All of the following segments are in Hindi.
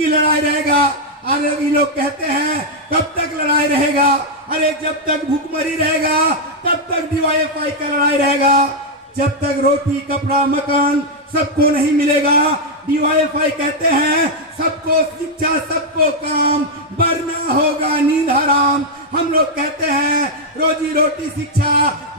कि लड़ाई रहेगा। अरे ये लोग कहते हैं कब तक लड़ाई रहेगा? अरे जब तक भूखमरी रहेगा तब तक DYFI का लड़ाई रहेगा। जब तक रोटी कपड़ा मकान सबको नहीं मिलेगा, DYFI कहते हैं सबको शिक्षा सबको काम, वरना होगा नींद हराम। हम लोग कहते हैं रोजी रोटी शिक्षा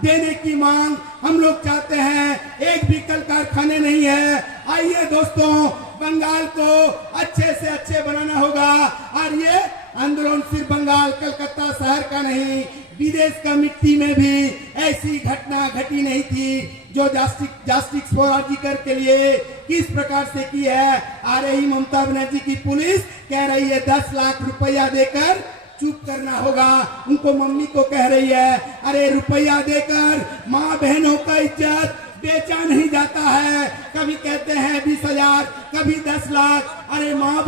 देने की मांग, हम लोग चाहते हैं एक भी कल कारखाने नहीं है। आइए दोस्तों, बंगाल को अच्छे से अच्छे बनाना होगा। और ये आंदोलन सिर्फ बंगाल कलकत्ता शहर का नहीं, विदेश का मिट्टी में भी ऐसी घटना घटी नहीं थी जो जस्टिस फॉर आर्जिकर के लिए किस प्रकार से की है। आ रही ममता बनर्जी की पुलिस कह रही है 10 लाख रुपया देकर चुप करना होगा। उनको मम्मी को कह रही है अरे रुपया देकर माँ बहनों का इज्जत बेचा नहीं जाता है। कभी कहते हैं 20,000, कभी 10 लाख। अरे माँ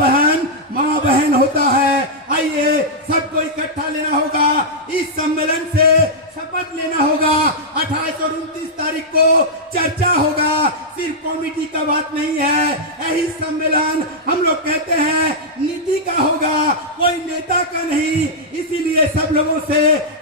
बहन होता है। आइए सबको इकट्ठा लेना होगा, इस सम्मेलन से शपथ लेना होगा। 28 और 29 तारीख को चर्चा होगा, सिर्फ कमेटी का बात नहीं है। यही सम्मेलन हम लोग कहते हैं नीति का होगा, कोई नेता का नहीं। इसीलिए सब लोगों से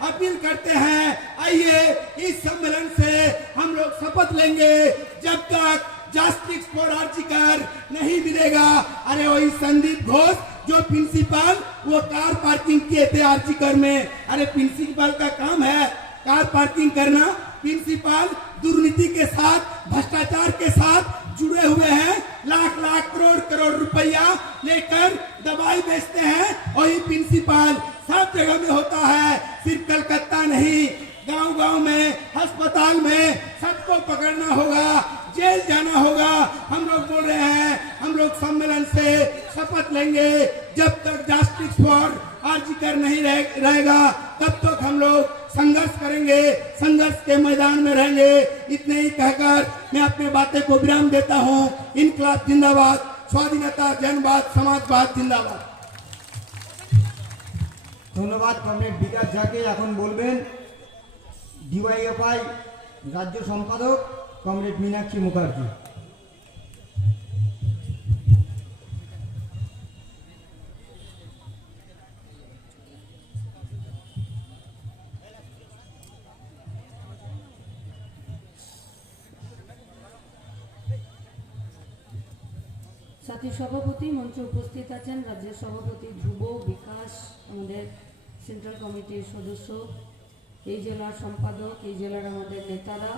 अपील करते हैं आइए इस सम्मेलन से हम लोग शपथ लेंगे जब तक जस्टिस फॉर आर्जिकर नहीं मिलेगा। अरे वही संदीप घोष जो प्रिंसिपल वो कार पार्किंग किए थे आर्जिकर में। अरे प्रिंसिपल का काम है कार पार्किंग करना। प्रिंसिपल दुर्नीति के साथ भ्रष्टाचार के साथ जुड़े हुए हैं, लाख लाख करोड़ रुपया लेकर दवाई बेचते हैं। वही प्रिंसिपल सब जगह में होता है, सिर्फ कलकत्ता नहीं, गांव में अस्पताल में सबको पकड़ना होगा, जेल जाना होगा। हम लोग बोल रहे हैं हम लोग सम्मेलन से शपथ लेंगे जब तक जस्टिस फॉर आर्जिकर नहीं रहेगा तब तक हम लोग संघर्ष करेंगे, संघर्ष के मैदान में रहेंगे। इतने ही कहकर मैं अपने बातें को विराम देता हूँ। इनकलाब जिंदाबाद, स्वाधीनता जनवाद समाजवाद जिंदाबाद। ধন্যবাদ কমরেড বিকাশ ঝাকে। এখন বলবেন DYFI রাজ্য সম্পাদক কমরেড মীনাক্ষী মুখার্জি। সাথী সভাপতি মঞ্চে উপস্থিত আছেন রাজ্যের সভাপতি ধ্রুব বিকাশ, আমাদের সেন্ট্রাল কমিটির সদস্য, এই জেলার সম্পাদক, এই জেলার আমাদের নেতারা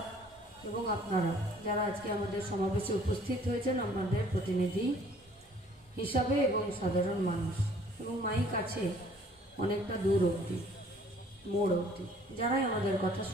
এবং আপনারা যারা আজকে আমাদের সমাবেশে উপস্থিত হয়েছেন আপনাদের প্রতিনিধি হিসাবে এবং সাধারণ মানুষ। এবং মাইক আছে অনেকটা দূর অবধি, মোড় অবধি, যারাই আমাদের কথা